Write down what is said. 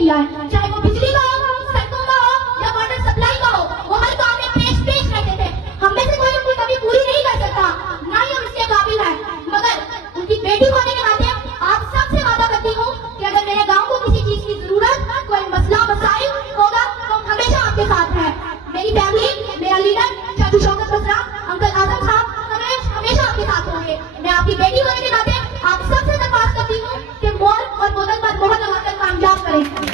किया है, चाहे वो बिजली का हो, सड़कों का हो या वाटर सप्लाई का हो, वो हर काम में पेश रहते थे। हम में से कोई उनकी कमी पूरी नहीं कर सकता, ना ही हम इसके काबिल है, मगर उनकी बेटी होने के नाते आप सबसे वादा करती हूँ कि अगर मेरे गांव को किसी चीज की जरूरत, कोई मसला मसाइल होगा तो हम हमेशा आपके साथ हैं। मेरी फैमिली, मेरा लीडर चाचू शौकत बसरा, अंकल आजम साहब हमेशा आपके साथ होंगे। मैं आपकी बेटी होने के नाते आप सबसे दरख्वास्त करती हूँ कि मोर और बोतल पर मोहर लगाकर कामयाब करें।